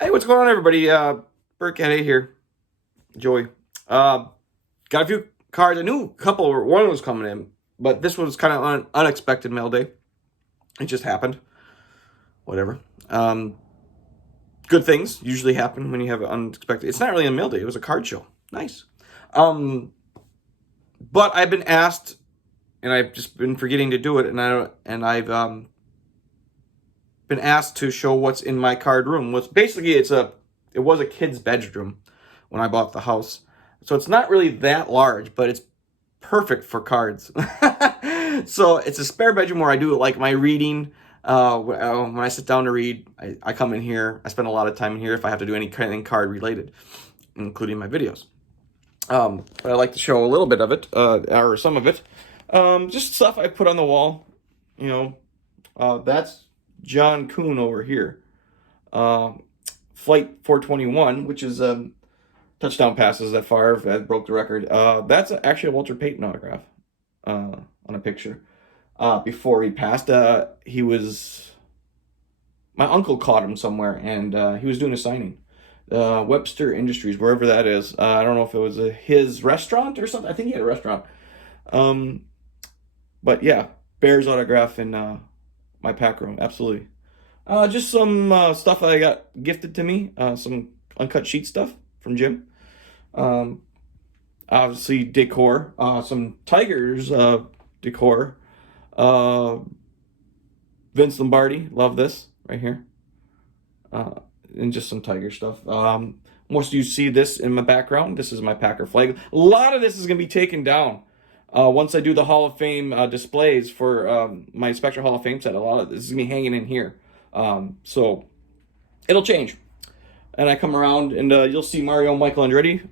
Hey, what's going on, everybody? Bert Cat here. Joey. Got a few cards. I knew a couple, one was coming in, but this was kind of unexpected mail day. It just happened. Whatever. Good things usually happen when you have an unexpected. It's not really a mail day. It was a card show. Nice. But I've been asked, and I've just been forgetting to do it, and I've been asked to show what's in my card room. Basically it was a kid's bedroom when I bought the house. So it's not really that large, but it's perfect for cards. So it's a spare bedroom where I do like my reading. When I sit down to read, I come in here. I spend a lot of time in here if I have to do anything card related, including my videos. But I like to show a little bit of it, or some of it. Just stuff I put on the wall. That's John Kuhn over here. Flight 421, which is touchdown passes that Favre that broke the record. That's actually a Walter Payton autograph on a picture. Before he passed, my uncle caught him somewhere, and he was doing a signing. Webster Industries, wherever that is. I don't know if it was his restaurant or something. I think he had a restaurant. But yeah, Bears autograph in my pack room, absolutely. Just some stuff that I got gifted to me, some uncut sheet stuff from Jim. Obviously decor, some Tigers decor. Vince Lombardi, love this right here. And just some Tiger stuff. Most of you see this in my background. This is my Packer flag. A lot of this is going to be taken down. Once I do the Hall of Fame displays for my Spectra Hall of Fame set, a lot of this is going to be hanging in here. So it'll change. And I come around and you'll see Mario Michael Andretti,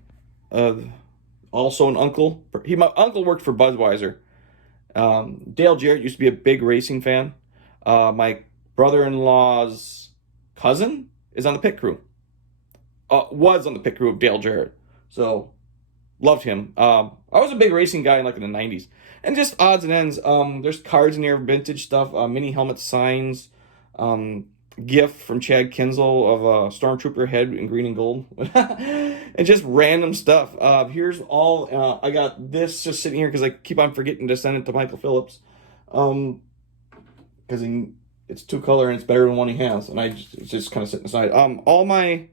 also an uncle. My uncle worked for Budweiser. Dale Jarrett used to be a big racing fan. My brother-in-law's cousin is on the pit crew. Was on the pit crew of Dale Jarrett. So loved him. I was a big racing guy in the 90s. And just odds and ends. There's cards in here, vintage stuff, mini helmet signs, gift from Chad Kinzel of a Stormtrooper head in green and gold. And just random stuff. Here's all, I got this just sitting here because I keep on forgetting to send it to Michael Phillips. Because it's two color and it's better than one he has. And it's just kind of sitting aside. All my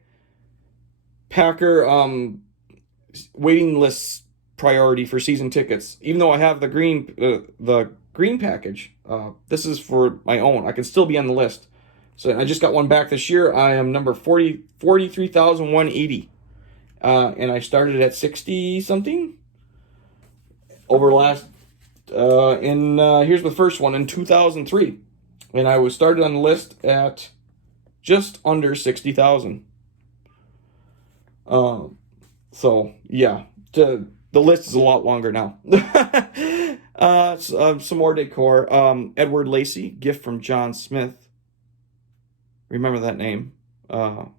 Packer waiting list priority for season tickets. Even though I have the green package, this is for my own. I can still be on the list. So I just got one back this year. I am number 43,180. And I started at 60 something over last, here's the first one in 2003. And I was started on the list at just under 60,000. So yeah, the list is a lot longer now. Some more decor. Edward Lacey, gift from John Smith. Remember that name. Well,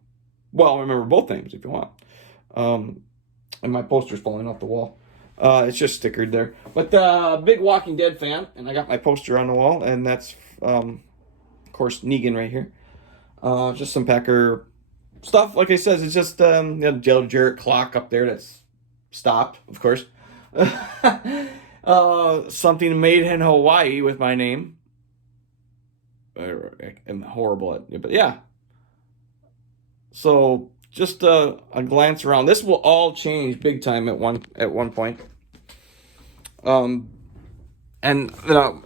remember both names if you want. And my poster's falling off the wall. It's just stickered there. But big Walking Dead fan, and I got my poster on the wall, and that's of course Negan right here. Just some Packer stuff. Like I said, it's just Dale Jarrett clock up there that's stopped, of course. Something made in Hawaii with my name. I'm horrible at it, but yeah. So just a glance around. This will all change big time at one point. And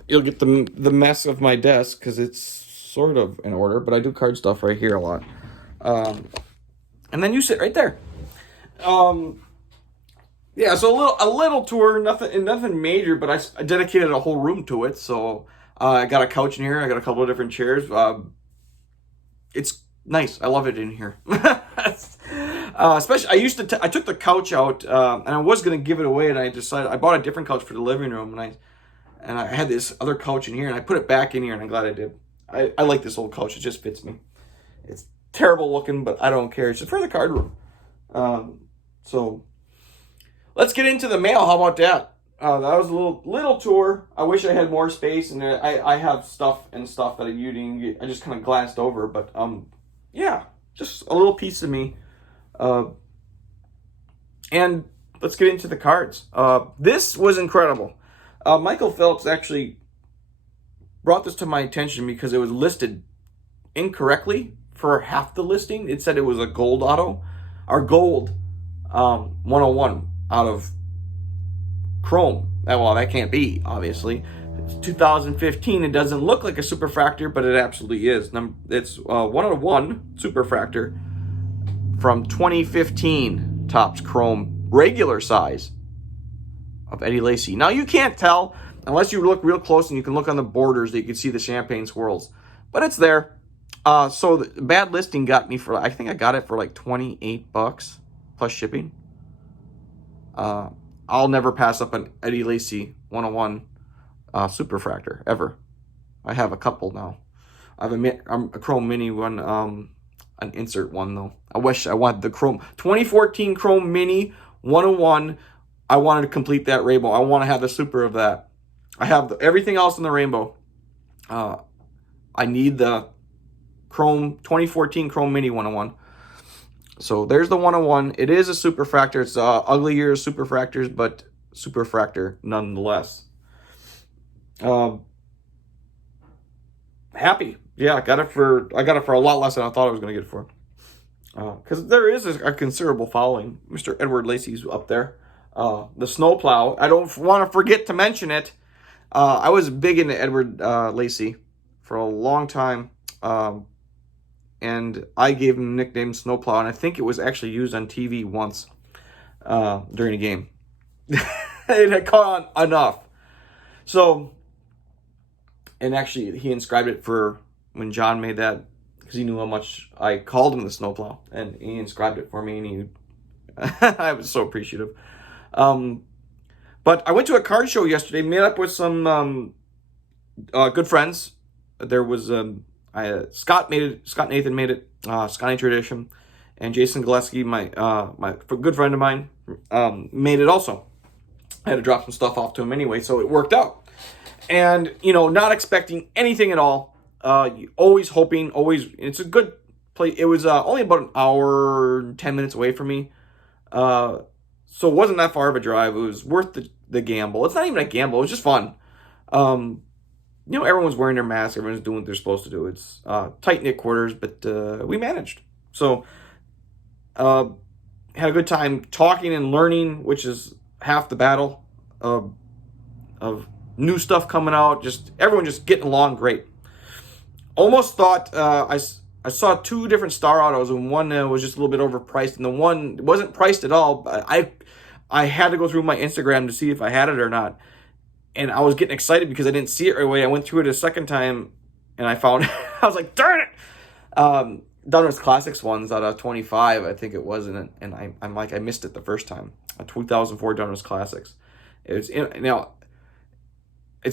you'll get the mess of my desk because it's sort of in order, but I do card stuff right here a lot. And then you sit right there. Yeah, so a little tour, nothing major, but I dedicated a whole room to it. So I got a couch in here. I got a couple of different chairs. It's nice. I love it in here. Especially, I took the couch out, and I was gonna give it away, and I decided I bought a different couch for the living room, and I had this other couch in here, and I put it back in here, and I'm glad I did. I like this old couch. It just fits me. It's terrible looking, but I don't care. It's just for the card room. So let's get into the mail. How about that? That was a little tour. I wish I had more space, and I have stuff that I just kind of glanced over. But yeah, just a little piece of me. And let's get into the cards. This was incredible. Michael Phelps actually brought this to my attention because it was listed incorrectly for half the listing. It said it was a gold auto, or gold 101 out of chrome. Well, that can't be, obviously. It's 2015. It doesn't look like a superfractor, but it absolutely is. It's 101 superfractor from 2015, Topps Chrome, regular size of Eddie Lacy. Now, you can't tell unless you look real close, and you can look on the borders that you can see the champagne swirls, but it's there. So the bad listing got me for, I think I got it for like $28 plus shipping. I'll never pass up an Eddie Lacy 101 superfractor ever. I have a couple now. I have a Chrome Mini one, an insert one though. I wish I wanted the Chrome 2014 Chrome Mini 101. I wanted to complete that rainbow. I want to have the super of that. I have everything else in the rainbow. I need the Chrome 2014 Chrome Mini 101. So there's the 101. It is a superfractor. It's uglier superfractors, but superfractor nonetheless. Happy. Yeah, I got it for a lot less than I thought I was going to get it for. Because there is a considerable following. Mr. Edward Lacy's up there. The snowplow. I don't want to forget to mention it. I was big into Edward Lacy for a long time. And I gave him the nickname Snowplow, and I think it was actually used on TV once during a game. It had caught on enough. So, and actually, he inscribed it for when John made that, because he knew how much I called him the Snowplow, and he inscribed it for me, and he, I was so appreciative. But I went to a card show yesterday, met up with some good friends. There was Scott Nathan made it, Scotty Tradition, and Jason Gillespie, my good friend of mine, made it also. I had to drop some stuff off to him anyway, so it worked out. And, not expecting anything at all. Always hoping, it's a good place. It was only about an hour, 10 minutes away from me. So it wasn't that far of a drive. It was worth the gamble. It's not even a gamble. It was just fun. Everyone's wearing their masks. Everyone's doing what they're supposed to do. It's tight-knit quarters, but we managed. So, had a good time talking and learning, which is half the battle of new stuff coming out. Everyone just getting along great. Almost thought I saw two different star autos, and one was just a little bit overpriced, and the one wasn't priced at all. But I had to go through my Instagram to see if I had it or not. And I was getting excited because I didn't see it right away. I went through it a second time, and I found it. I was like, darn it! Donruss Classics ones out of 25, I think it was, and I'm like, I missed it the first time. A 2004 Donruss Classics. It's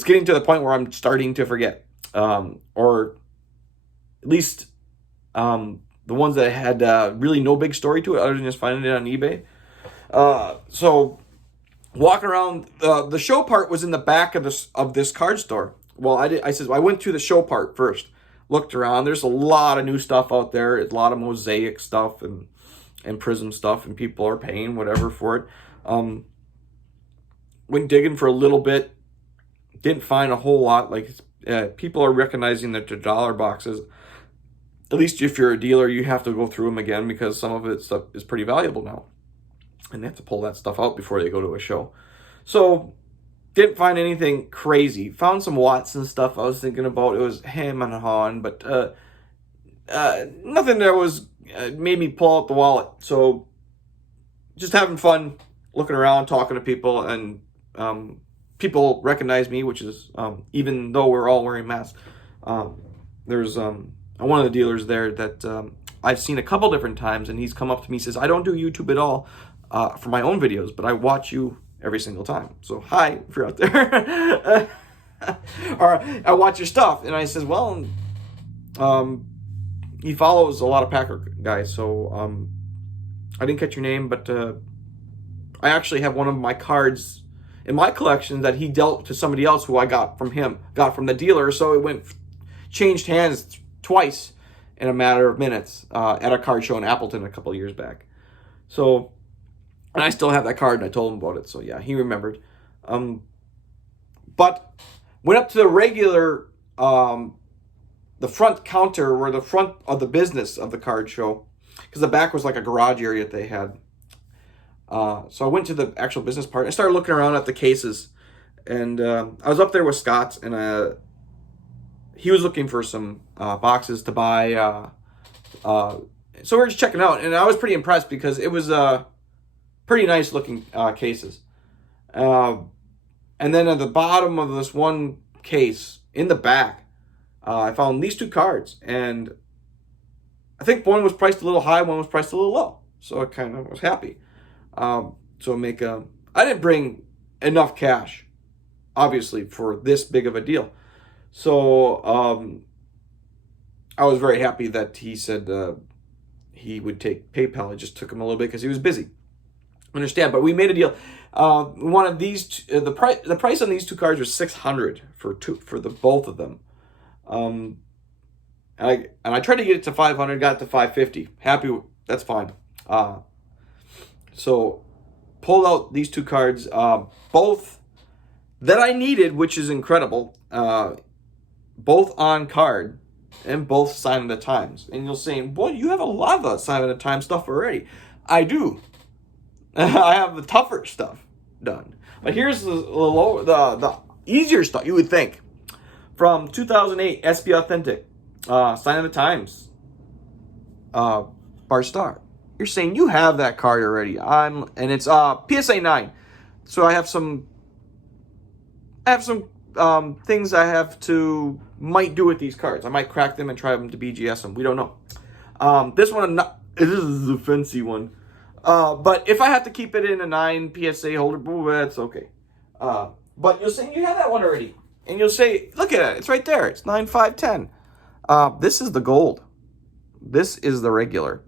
getting to the point where I'm starting to forget, or at least the ones that had really no big story to it, other than just finding it on eBay. So walking around, the show part was in the back of this card store. Well, I went to the show part first, looked around. There's a lot of new stuff out there. A lot of mosaic stuff and prism stuff, and people are paying whatever for it. Went digging for a little bit, didn't find a whole lot. People are recognizing that the dollar boxes, at least if you're a dealer, you have to go through them again because some of it stuff is pretty valuable now. And they have to pull that stuff out before they go to a show. So, didn't find anything crazy. Found some Watson stuff I was thinking about. It was ham and hawn, but nothing that was made me pull out the wallet. So, just having fun, looking around, talking to people, and people recognize me, which is, even though we're all wearing masks. There's one of the dealers there that I've seen a couple different times, and he's come up to me and says, I don't do YouTube at all for my own videos, but I watch you every single time. So, hi, if you're out there. Or I watch your stuff. And I says, well, he follows a lot of Packer guys, so I didn't catch your name, but I actually have one of my cards in my collection that he dealt to somebody else who I got from the dealer, so it changed hands twice, in a matter of minutes at a card show in Appleton a couple of years back. So, and I still have that card, and I told him about it. So yeah, he remembered. But went up to the regular, the front counter, or the front of the business of the card show, because the back was like a garage area that they had. So I went to the actual business part. I started looking around at the cases, and I was up there with Scott, and he was looking for some boxes to buy. So we were just checking out, and I was pretty impressed because it was pretty nice looking cases. And then at the bottom of this one case, in the back, I found these two cards, and I think one was priced a little high, one was priced a little low. So I kind of was happy. I didn't bring enough cash, obviously, for this big of a deal. So I was very happy that he said he would take PayPal. It just took him a little bit because he was busy. Understand, but we made a deal. One of these, the price on these two cards was $600 for the both of them. And I tried to get it to $500, got it to $550. Happy, that's fine. So pulled out these two cards, both that I needed, which is incredible. Both on card and both sign of the times. And you'll say, boy, you have a lot of that sign of the time stuff already. I do. I have the tougher stuff done. But here's the easier stuff, you would think. From 2008, SP Authentic, sign of the times, Bart Starr. You're saying you have that card already. And it's PSA 9. So I have some things I might do with these cards. I might crack them and try them to BGS them. We don't know. This one, this is a fancy one. But if I have to keep it in a 9 PSA holder, that's okay. But you'll say you have that one already. And you'll say, look at it. It's right there. It's 9/5/10. This is the gold. This is the regular.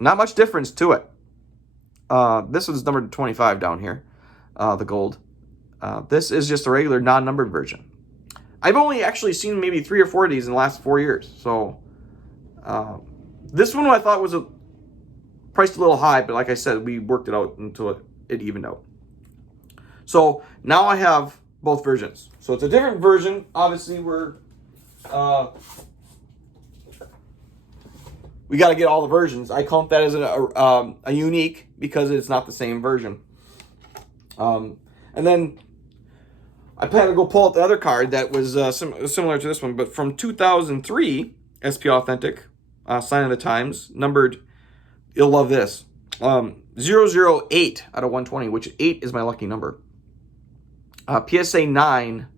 Not much difference to it. This one's numbered 25 down here, the gold. This is just a regular non-numbered version. I've only actually seen maybe 3 or 4 of these in the last 4 years. So this one I thought was priced a little high, but like I said, we worked it out until it evened out. So now I have both versions. So it's a different version. Obviously, we got to get all the versions. I count that as a unique because it's not the same version. And then I plan to go pull out the other card that was similar to this one, but from 2003, SP Authentic, sign of the times, numbered, you'll love this, 008 out of 120, which 8 is my lucky number. PSA 9,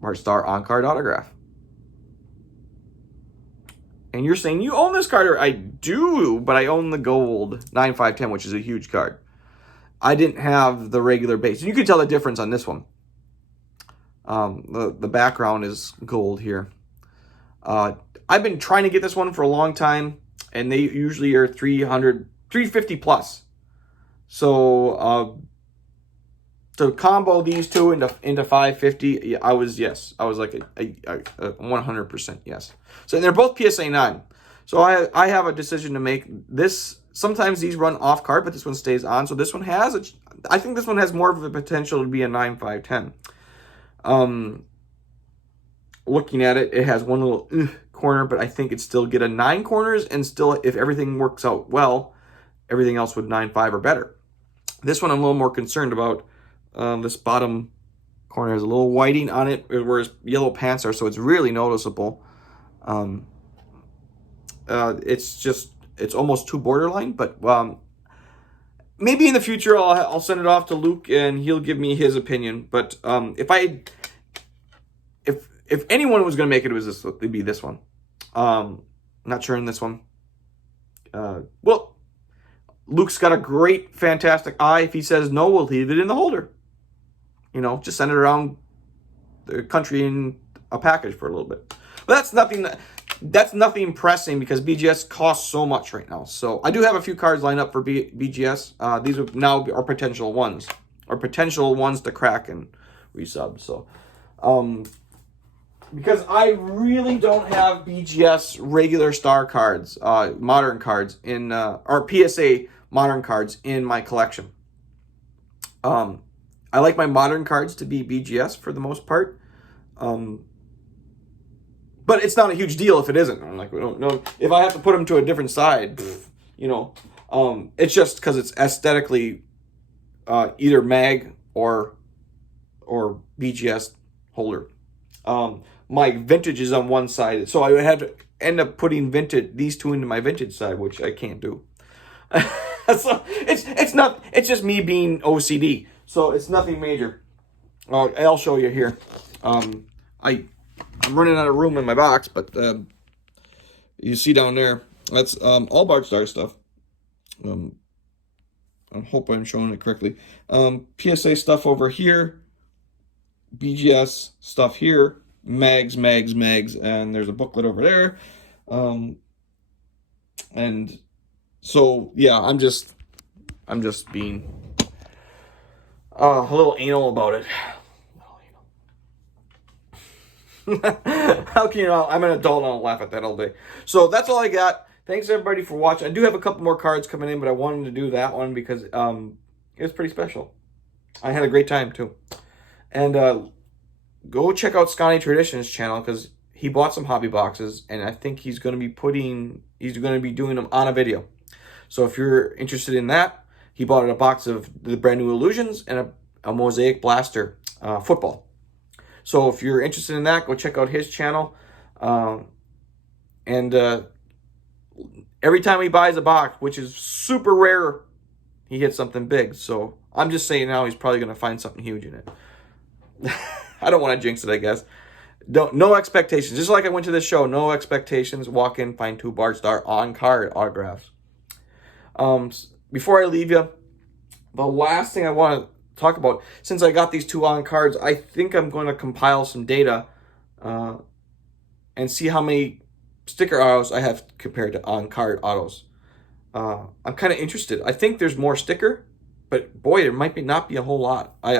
Bart Starr on-card autograph. And you're saying, you own this card? I do, but I own the gold 9/5/10, which is a huge card. I didn't have the regular base. And you can tell the difference on this one. The background is gold here. I've been trying to get this one for a long time, and they usually are 350 plus. So to combo these two into 550, I was like a 100% yes. So they're both PSA 9. So I have a decision to make. This sometimes these run off card, but this one stays on. So this one I think this one has more of a potential to be a 9/5/10. Looking at it, it has one little corner, but I think it'd still get a 9 corners, and still, if everything works out well, everything else would 9/5 or better. This one I'm a little more concerned about. This bottom corner has a little whiting on it, whereas yellow pants are, so it's really noticeable. It's almost too borderline, but maybe in the future I'll send it off to Luke and he'll give me his opinion. But if anyone was going to make it, it'd be this one. Not sure in this one. Well, Luke's got a great, fantastic eye. If he says no, we'll leave it in the holder. Just send it around the country in a package for a little bit. But that's nothing pressing because BGS costs so much right now. So I do have a few cards lined up for BGS. These would now are potential ones to crack and resub. So because I really don't have BGS regular star cards, modern cards or PSA modern cards in my collection. I like my modern cards to be BGS for the most part. But it's not a huge deal if it isn't. I'm like, we don't know if I have to put them to a different side, it's just because it's aesthetically either mag or BGS holder. My vintage is on one side, so I would have to end up putting these two into my vintage side, which I can't do. So it's just me being OCD. So it's nothing major. I'll show you here. I'm running out of room in my box, but you see down there, that's all Bart Star stuff. I hope I'm showing it correctly. PSA stuff over here, BGS stuff here, mags, and there's a booklet over there. And so yeah, I'm just being a little anal about it. How can you not? I'm an adult and I'll laugh at that all day. So that's all I got. Thanks everybody for watching. I do have a couple more cards coming in, but I wanted to do that one because it was pretty special. I had a great time too. And go check out Scotty Traditions channel because he bought some hobby boxes, and I think he's going to be doing them on a video. So if you're interested in that, he bought a box of the brand new Illusions and a Mosaic Blaster football. So if you're interested in that, go check out his channel. And every time he buys a box, which is super rare, he hits something big. So I'm just saying now he's probably going to find something huge in it. I don't want to jinx it, I guess. No expectations. Just like I went to this show, no expectations. Walk in, find 2 Bart Star on-card autographs. Before I leave you, the last thing I want to talk about, since I got these 2 on cards, I think I'm going to compile some data and see how many sticker autos I have compared to on-card autos. I'm kind of interested. I think there's more sticker, but boy, there might not be a whole lot. I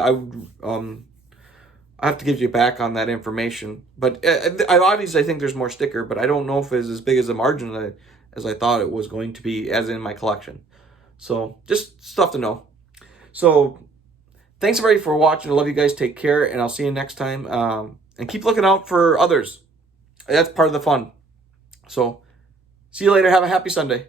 have to give you back on that information. But obviously I think there's more sticker, but I don't know if it's as big as a margin as I thought it was going to be, as in my collection. So just stuff to know. So thanks everybody for watching. I love you guys. Take care, and I'll see you next time. And keep looking out for others. That's part of the fun. So see you later. Have a happy Sunday.